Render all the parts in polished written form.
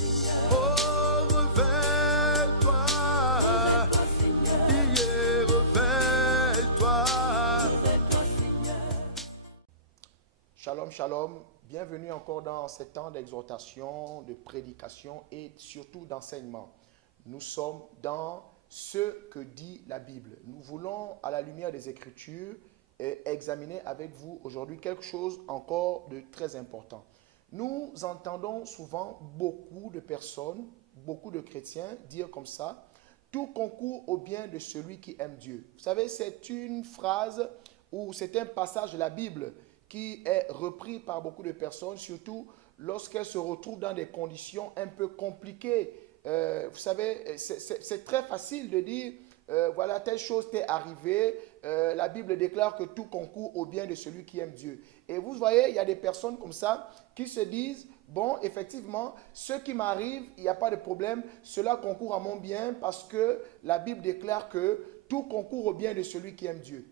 Oh, révèle-toi. Yeah, révèle-toi. Shalom, shalom. Bienvenue encore dans ces temps d'exhortation, de prédication et surtout d'enseignement. Nous sommes dans ce que dit la Bible. Nous voulons, à la lumière des Écritures, examiner avec vous aujourd'hui quelque chose encore de très important. Nous entendons souvent beaucoup de personnes, beaucoup de chrétiens dire comme ça, « Tout concourt au bien de celui qui aime Dieu ». Vous savez, c'est une phrase ou c'est un passage de la Bible qui est repris par beaucoup de personnes, surtout lorsqu'elles se retrouvent dans des conditions un peu compliquées. Vous savez, c'est très facile de dire, voilà, telle chose t'est arrivée, la Bible déclare que tout concourt au bien de celui qui aime Dieu. Et vous voyez, il y a des personnes comme ça qui se disent, bon, effectivement, ce qui m'arrive, il n'y a pas de problème, cela concourt à mon bien parce que la Bible déclare que tout concourt au bien de celui qui aime Dieu.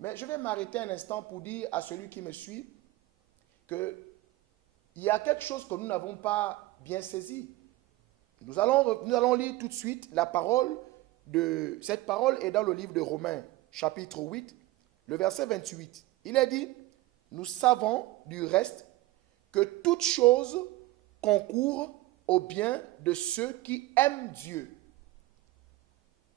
Mais je vais m'arrêter un instant pour dire à celui qui me suit qu'il y a quelque chose que nous n'avons pas bien saisi. Nous allons lire tout de suite la parole cette parole est dans le livre de Romains, chapitre 8, le verset 28. Il est dit, « Nous savons du reste que toute chose concourt au bien de ceux qui aiment Dieu. »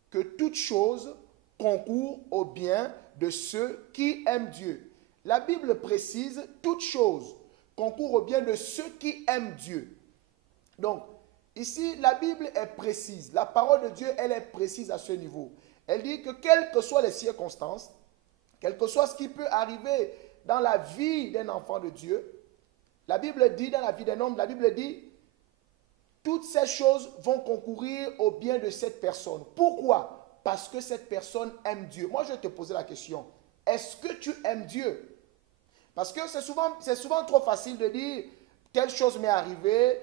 Que toute chose concourt au bien de ceux qui aiment Dieu. La Bible précise, toute chose concourt au bien de ceux qui aiment Dieu. Donc, ici, la Bible est précise. La parole de Dieu, elle est précise à ce niveau. Elle dit que quelles que soient les circonstances, quel que soit ce qui peut arriver dans la vie d'un enfant de Dieu, la Bible dit, dans la vie d'un homme, la Bible dit, toutes ces choses vont concourir au bien de cette personne. Pourquoi ? Parce que cette personne aime Dieu. Moi, je vais te poser la question. Est-ce que tu aimes Dieu? Parce que c'est souvent trop facile de dire, telle chose m'est arrivée,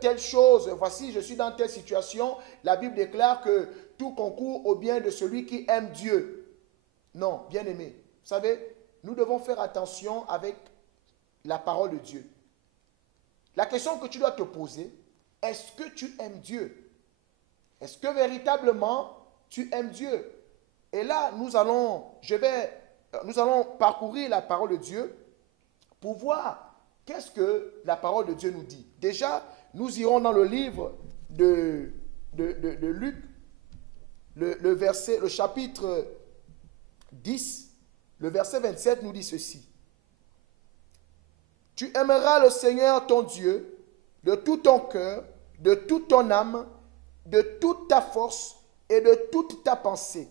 telle chose, voici, je suis dans telle situation. La Bible déclare que tout concourt au bien de celui qui aime Dieu. Non, bien aimé. Vous savez, nous devons faire attention avec la parole de Dieu. La question que tu dois te poser, est-ce que tu aimes Dieu? Est-ce que véritablement tu aimes Dieu? Et là, nous allons parcourir la parole de Dieu pour voir qu'est-ce que la parole de Dieu nous dit. Déjà, nous irons dans le livre de Luc, le chapitre 10, le verset 27 nous dit ceci. « Tu aimeras le Seigneur ton Dieu de tout ton cœur, de toute ton âme, de toute ta force et de toute ta pensée,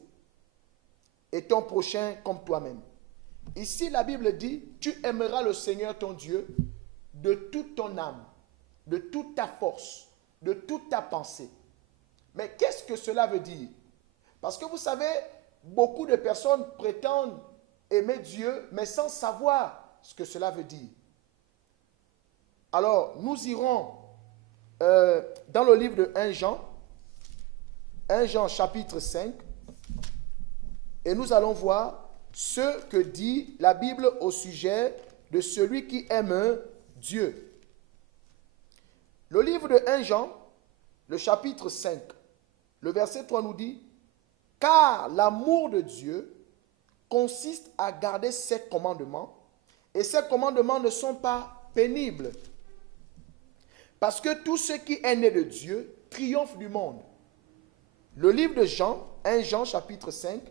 et ton prochain comme toi-même. » Ici, la Bible dit, tu aimeras le Seigneur ton Dieu de toute ton âme, de toute ta force, de toute ta pensée. Mais qu'est-ce que cela veut dire? Parce que vous savez, beaucoup de personnes prétendent aimer Dieu, mais sans savoir ce que cela veut dire. Alors, nous irons dans le livre de 1 Jean chapitre 5, et nous allons voir ce que dit la Bible au sujet de celui qui aime Dieu. Le livre de 1 Jean, le chapitre 5, le verset 3 nous dit, « Car l'amour de Dieu consiste à garder ses commandements, et ses commandements ne sont pas pénibles. Parce que tout ce qui est né de Dieu triomphe du monde. » Le livre de Jean, 1 Jean chapitre 5,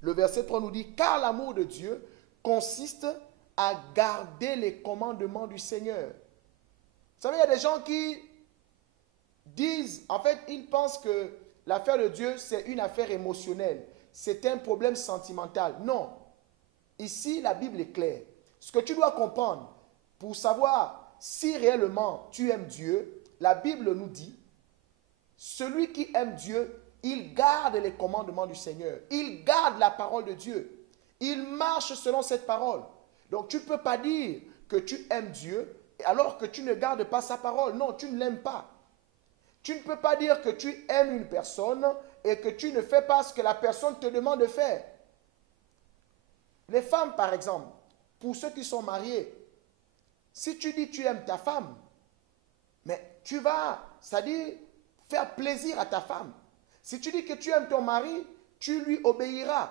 le verset 3 nous dit, « Car l'amour de Dieu consiste à garder les commandements du Seigneur. » Vous savez, il y a des gens qui disent, en fait, ils pensent que l'affaire de Dieu, c'est une affaire émotionnelle. C'est un problème sentimental. Non. Ici, la Bible est claire. Ce que tu dois comprendre pour savoir si réellement tu aimes Dieu, la Bible nous dit, celui qui aime Dieu, il garde les commandements du Seigneur. Il garde la parole de Dieu. Il marche selon cette parole. Donc, tu ne peux pas dire que tu aimes Dieu alors que tu ne gardes pas sa parole. Non, tu ne l'aimes pas. Tu ne peux pas dire que tu aimes une personne et que tu ne fais pas ce que la personne te demande de faire. Les femmes, par exemple, pour ceux qui sont mariés, si tu dis que tu aimes ta femme, Mais tu vas, c'est-à-dire, faire plaisir à ta femme. Si tu dis que tu aimes ton mari, tu lui obéiras.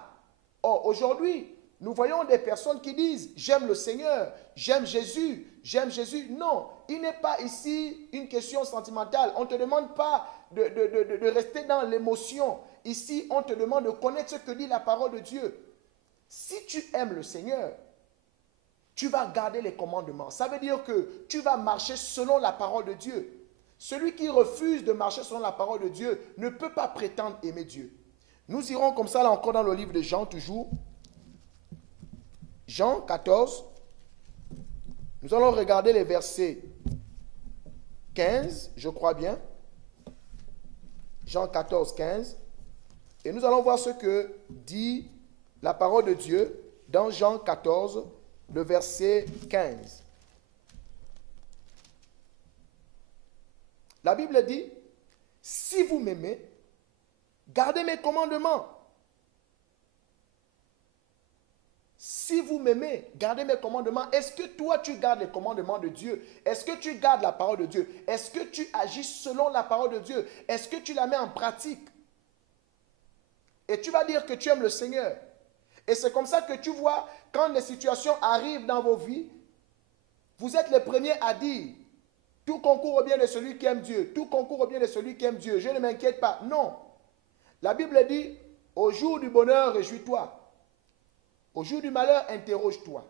Or, aujourd'hui, nous voyons des personnes qui disent, j'aime le Seigneur, j'aime Jésus, j'aime Jésus. Non, il n'est pas ici une question sentimentale. On ne te demande pas de rester dans l'émotion. Ici, on te demande de connaître ce que dit la parole de Dieu. Si tu aimes le Seigneur, tu vas garder les commandements. Ça veut dire que tu vas marcher selon la parole de Dieu. Celui qui refuse de marcher selon la parole de Dieu ne peut pas prétendre aimer Dieu. Nous irons comme ça là encore dans le livre de Jean toujours. Jean 14. Nous allons regarder les versets 15, je crois bien. Jean 14, 15. Et nous allons voir ce que dit la parole de Dieu dans Jean 14, le verset 15. La Bible dit, si vous m'aimez, gardez mes commandements. Si vous m'aimez, gardez mes commandements. Est-ce que toi, tu gardes les commandements de Dieu? Est-ce que tu gardes la parole de Dieu? Est-ce que tu agis selon la parole de Dieu? Est-ce que tu la mets en pratique? Et tu vas dire que tu aimes le Seigneur. Et c'est comme ça que tu vois, quand les situations arrivent dans vos vies, vous êtes les premiers à dire, tout concourt au bien de celui qui aime Dieu. Tout concourt au bien de celui qui aime Dieu. Je ne m'inquiète pas. Non. La Bible dit, au jour du bonheur, réjouis-toi. Au jour du malheur, interroge-toi.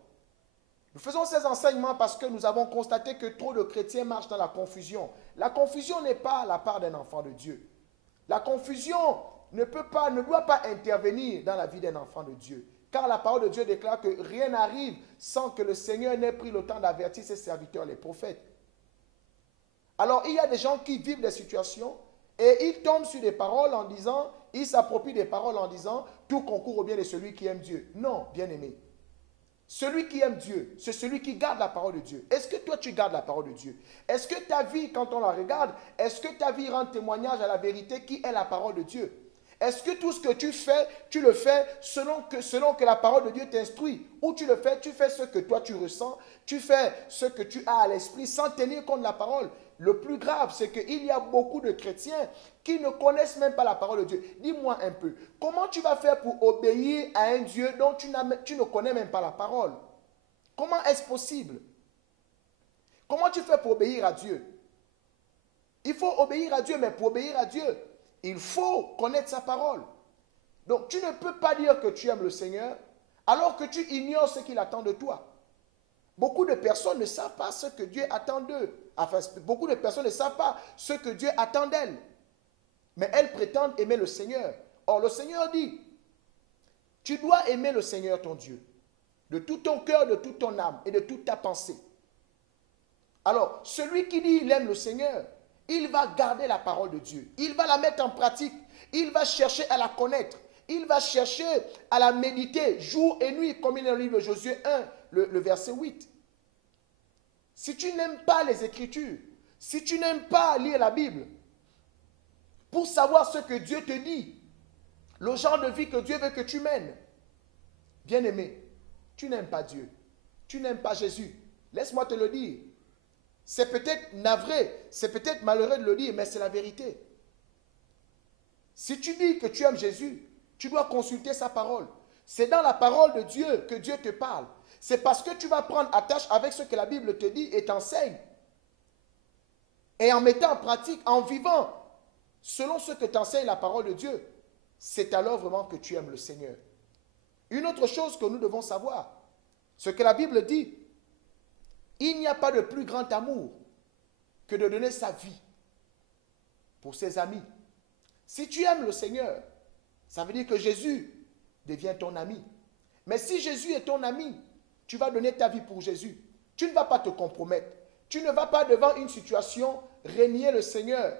Nous faisons ces enseignements parce que nous avons constaté que trop de chrétiens marchent dans la confusion. La confusion n'est pas la part d'un enfant de Dieu. La confusion ne doit pas intervenir dans la vie d'un enfant de Dieu. Car la parole de Dieu déclare que rien n'arrive sans que le Seigneur n'ait pris le temps d'avertir ses serviteurs, les prophètes. Alors, il y a des gens qui vivent des situations et ils tombent sur des paroles en disant, ils s'approprient des paroles en disant, tout concourt au bien de celui qui aime Dieu. Non, bien-aimé. Celui qui aime Dieu, c'est celui qui garde la parole de Dieu. Est-ce que toi, tu gardes la parole de Dieu? Est-ce que ta vie, quand on la regarde, est-ce que ta vie rend témoignage à la vérité qui est la parole de Dieu? Est-ce que tout ce que tu fais, tu le fais selon que la parole de Dieu t'instruit? Ou tu le fais, tu fais ce que toi tu ressens, tu fais ce que tu as à l'esprit sans tenir compte de la parole? Le plus grave, c'est qu'il y a beaucoup de chrétiens qui ne connaissent même pas la parole de Dieu. Dis-moi un peu, comment tu vas faire pour obéir à un Dieu dont tu ne connais même pas la parole? Comment est-ce possible? Comment tu fais pour obéir à Dieu? Il faut obéir à Dieu, mais pour obéir à Dieu, il faut connaître sa parole. Donc, tu ne peux pas dire que tu aimes le Seigneur alors que tu ignores ce qu'il attend de toi. Beaucoup de personnes ne savent pas ce que Dieu attend d'eux. Enfin, beaucoup de personnes ne savent pas ce que Dieu attend d'elles. Mais elles prétendent aimer le Seigneur. Or, le Seigneur dit, tu dois aimer le Seigneur ton Dieu, de tout ton cœur, de toute ton âme et de toute ta pensée. Alors, celui qui dit il aime le Seigneur, il va garder la parole de Dieu. Il va la mettre en pratique. Il va chercher à la connaître. Il va chercher à la méditer jour et nuit, comme il est dans le livre de Josué 1, le verset 8. Si tu n'aimes pas les Écritures, si tu n'aimes pas lire la Bible, pour savoir ce que Dieu te dit, le genre de vie que Dieu veut que tu mènes, bien-aimé, tu n'aimes pas Dieu. Tu n'aimes pas Jésus. Laisse-moi te le dire. C'est peut-être navré, c'est peut-être malheureux de le dire, mais c'est la vérité. Si tu dis que tu aimes Jésus, tu dois consulter sa parole. C'est dans la parole de Dieu que Dieu te parle. C'est parce que tu vas prendre attache avec ce que la Bible te dit et t'enseigne. Et en mettant en pratique, en vivant selon ce que t'enseigne la parole de Dieu, c'est alors vraiment que tu aimes le Seigneur. Une autre chose que nous devons savoir, ce que la Bible dit, il n'y a pas de plus grand amour que de donner sa vie pour ses amis. Si tu aimes le Seigneur, ça veut dire que Jésus devient ton ami. Mais si Jésus est ton ami, tu vas donner ta vie pour Jésus. Tu ne vas pas te compromettre. Tu ne vas pas devant une situation renier le Seigneur.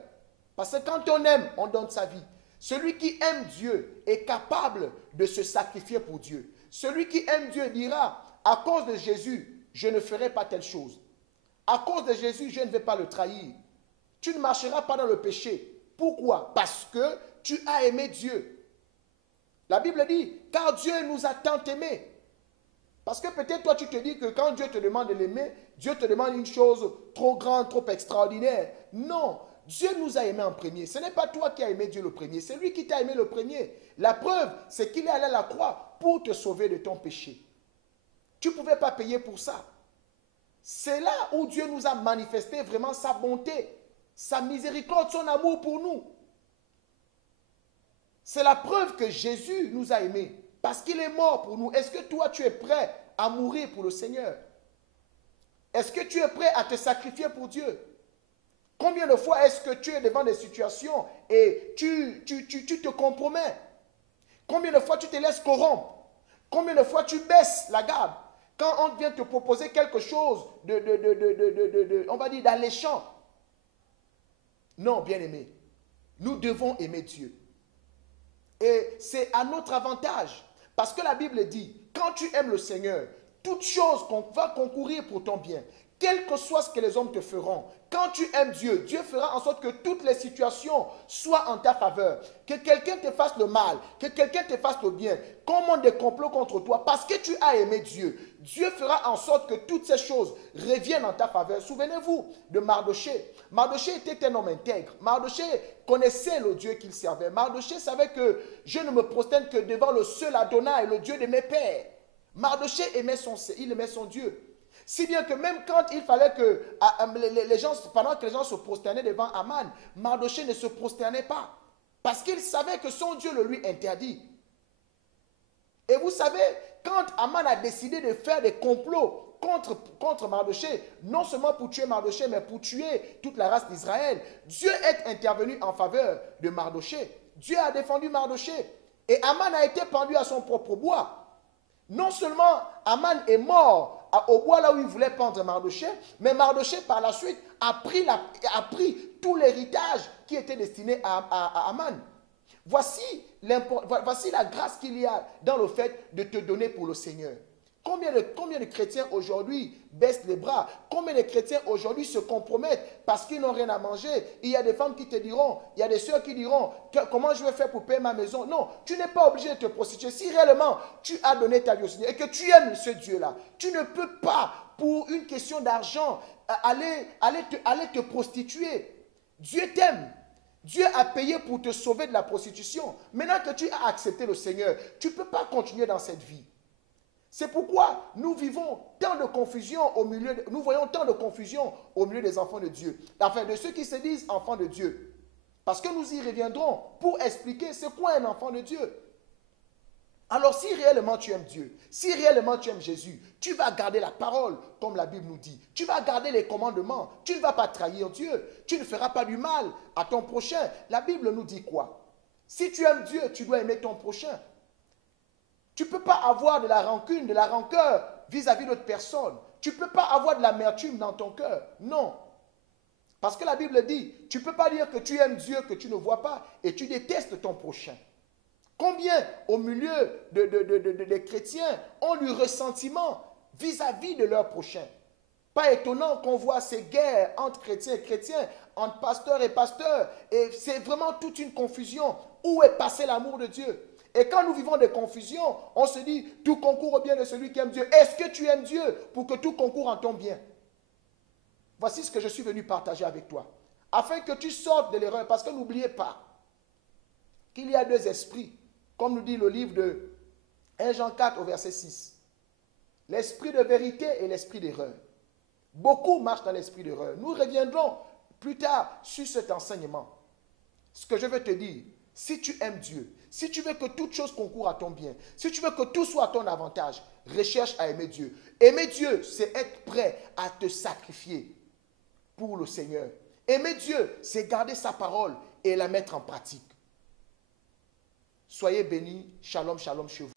Parce que quand on aime, on donne sa vie. Celui qui aime Dieu est capable de se sacrifier pour Dieu. Celui qui aime Dieu dira, à cause de Jésus, je ne ferai pas telle chose. À cause de Jésus, je ne vais pas le trahir. Tu ne marcheras pas dans le péché. Pourquoi? Parce que tu as aimé Dieu. La Bible dit, car Dieu nous a tant aimés. Parce que peut-être toi tu te dis que quand Dieu te demande de l'aimer, Dieu te demande une chose trop grande, trop extraordinaire. Non, Dieu nous a aimés en premier. Ce n'est pas toi qui as aimé Dieu le premier, c'est lui qui t'a aimé le premier. La preuve, c'est qu'il est allé à la croix pour te sauver de ton péché. Tu ne pouvais pas payer pour ça. C'est là où Dieu nous a manifesté vraiment sa bonté, sa miséricorde, son amour pour nous. C'est la preuve que Jésus nous a aimés parce qu'il est mort pour nous. Est-ce que toi, tu es prêt à mourir pour le Seigneur? Est-ce que tu es prêt à te sacrifier pour Dieu? Combien de fois est-ce que tu es devant des situations et tu te compromets? Combien de fois tu te laisses corrompre? Combien de fois tu baisses la garde? Quand on vient te proposer quelque chose on va dire d'alléchant. Non, bien-aimé, nous devons aimer Dieu. Et c'est à notre avantage. Parce que la Bible dit, quand tu aimes le Seigneur, toute chose va concourir pour ton bien. Quel que soit ce que les hommes te feront, quand tu aimes Dieu, Dieu fera en sorte que toutes les situations soient en ta faveur. Que quelqu'un te fasse le mal, que quelqu'un te fasse le bien, qu'on monte des complots contre toi, parce que tu as aimé Dieu. Dieu fera en sorte que toutes ces choses reviennent en ta faveur. Souvenez-vous de Mardochée. Mardochée était un homme intègre. Mardochée connaissait le Dieu qu'il servait. Mardochée savait que je ne me prosterne que devant le seul Adonai, le Dieu de mes pères. Mardochée aimait son Dieu. Si bien que même quand il fallait que les gens, pendant que les gens se prosternaient devant Aman, Mardochée ne se prosternait pas. Parce qu'il savait que son Dieu le lui interdit. Et vous savez, quand Aman a décidé de faire des complots contre Mardochée, non seulement pour tuer Mardochée, mais pour tuer toute la race d'Israël, Dieu est intervenu en faveur de Mardochée. Dieu a défendu Mardochée. Et Aman a été pendu à son propre bois. Non seulement Aman est mort au bois là où il voulait pendre Mardochée, mais Mardochée par la suite a pris tout l'héritage qui était destiné à Aman. Voici la grâce qu'il y a dans le fait de te donner pour le Seigneur. Combien de chrétiens aujourd'hui baissent les bras? Combien de chrétiens aujourd'hui se compromettent parce qu'ils n'ont rien à manger? Il y a des femmes qui te diront, il y a des sœurs qui diront, comment je vais faire pour payer ma maison? Non, tu n'es pas obligé de te prostituer. Si réellement tu as donné ta vie au Seigneur et que tu aimes ce Dieu-là, tu ne peux pas, pour une question d'argent, aller te prostituer. Dieu t'aime. Dieu a payé pour te sauver de la prostitution. Maintenant que tu as accepté le Seigneur, tu ne peux pas continuer dans cette vie. C'est pourquoi nous vivons tant de confusion nous voyons tant de confusion au milieu des enfants de Dieu. Enfin, de ceux qui se disent enfants de Dieu. Parce que nous y reviendrons pour expliquer c'est quoi un enfant de Dieu. Alors si réellement tu aimes Dieu, si réellement tu aimes Jésus, tu vas garder la parole comme la Bible nous dit. Tu vas garder les commandements. Tu ne vas pas trahir Dieu. Tu ne feras pas du mal à ton prochain. La Bible nous dit quoi? Si tu aimes Dieu, tu dois aimer ton prochain. Tu ne peux pas avoir de la rancune, de la rancœur vis-à-vis d'autres personnes. Tu ne peux pas avoir de l'amertume dans ton cœur. Non. Parce que la Bible dit, tu ne peux pas dire que tu aimes Dieu que tu ne vois pas et tu détestes ton prochain. Combien au milieu des chrétiens ont du ressentiment vis-à-vis de leur prochain? Pas étonnant qu'on voit ces guerres entre chrétiens et chrétiens, entre pasteurs et pasteurs. Et c'est vraiment toute une confusion. Où est passé l'amour de Dieu? Et quand nous vivons des confusions, on se dit, tout concourt au bien de celui qui aime Dieu. Est-ce que tu aimes Dieu pour que tout concourt en ton bien? Voici ce que je suis venu partager avec toi. Afin que tu sortes de l'erreur. Parce que n'oubliez pas qu'il y a deux esprits. Comme nous dit le livre de 1 Jean 4 au verset 6. L'esprit de vérité et l'esprit d'erreur. Beaucoup marchent dans l'esprit d'erreur. Nous reviendrons plus tard sur cet enseignement. Ce que je veux te dire, si tu aimes Dieu, si tu veux que toute chose concourt à ton bien, si tu veux que tout soit à ton avantage, recherche à aimer Dieu. Aimer Dieu, c'est être prêt à te sacrifier pour le Seigneur. Aimer Dieu, c'est garder sa parole et la mettre en pratique. Soyez bénis. Shalom, shalom chez vous.